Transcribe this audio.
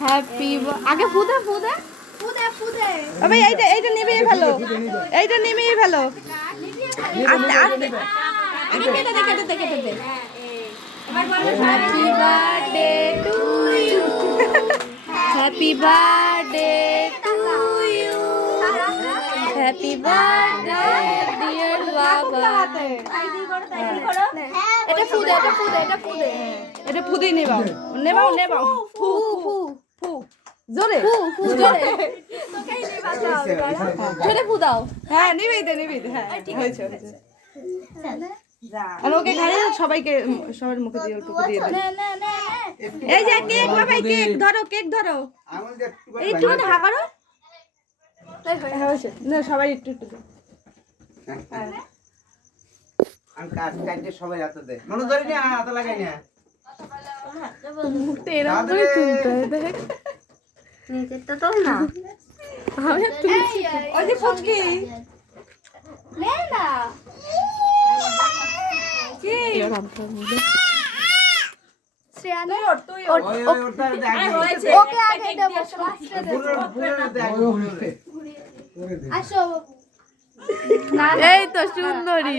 Happy আগে ফুদে ফুদে। ফুদে ফুদে। আবে এইটা এইটা নেমেই ভালো। এইটা নেমেই ভালো। আস্তে আস্তে আগে কেটে দে কেটে দে কেটে দে। Happy birthday to you happy birthday to you happy birthday dear বাবা এটা ফুদে এটা ফুদে এটা ফুদে। এটা ফুদে নেবাও। নেবাও নেবাও। ফু ফু ফু জোরে। ফু ফু জোরে। জোরে। ফু দাও। হ্যাঁ নিবেই দে নিবেই দে হ্যাঁ হয়েছে আর ওকে ঘাড়ে সবাইকে সবার মুখে দিয়ে অল্প দিয়ে দে। এই যে কেক বাবাই কেক ধরো কেক ধরো। এই একটু হা করো। হ্যাঁ, না সবাই একটু একটু দাও। আমি কাজ কাজে সবাই হাতে দে মনে ধরি না হাতে লাগাই না মুখটা এরকম করে তুলতে হয় দেখ। নিজেরটা তো না আমি তুলছি ওই যে ফটকি নে না কি ওকে আগে দেবো আসো এই তো সুন্দরী